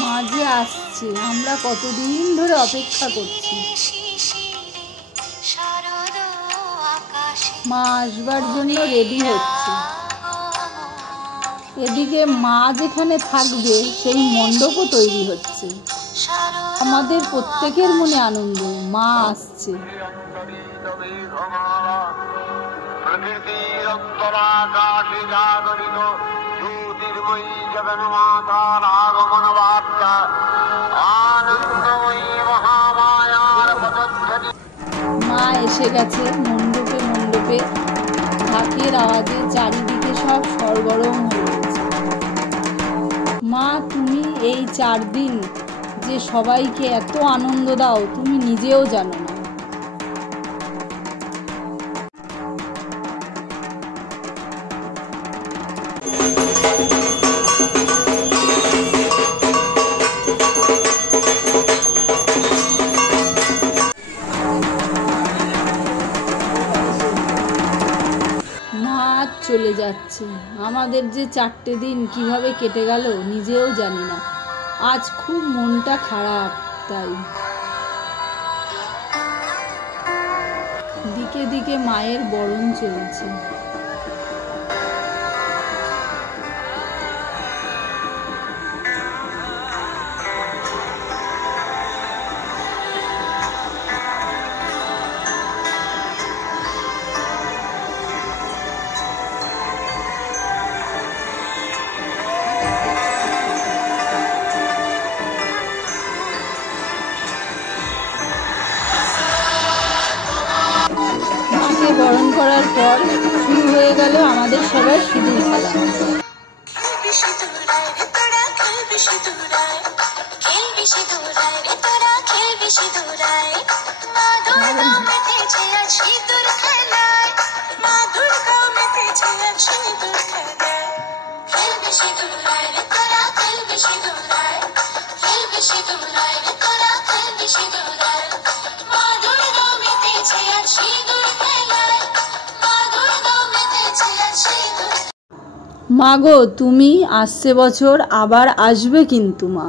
মা যে আসছে, আমরা কতদিন ধরে অপেক্ষা করছি। মা আসবার জন্য রেডি হচ্ছে। এদিকে মা যেখানে থাকবে সেই মণ্ডপও তৈরি হচ্ছে। আমাদের প্রত্যেকের মনে আনন্দ, মা আসছে। মা এসে গেছে মণ্ডপে মণ্ডপে, ঢাকের আওয়াজে চারিদিকে সব সরগরম হয়ে গেছে। মা, তুমি এই 4 দিন যে সবাইকে এত আনন্দ দাও তুমি নিজেও জানো না। চলে যাচ্ছে, আমাদের যে 4টে দিন কিভাবে কেটে গেল নিজেও জানি না। আজ খুব মনটা খারাপ, তাই দিকে দিকে মায়ের বরণ চলছে। বরণ করার পর শুরু হয়ে গেল আমাদের সবার সিঁদুর খেলা। মা গো, তুমি আসছে বছর আবার আসবে কিন্তু মা।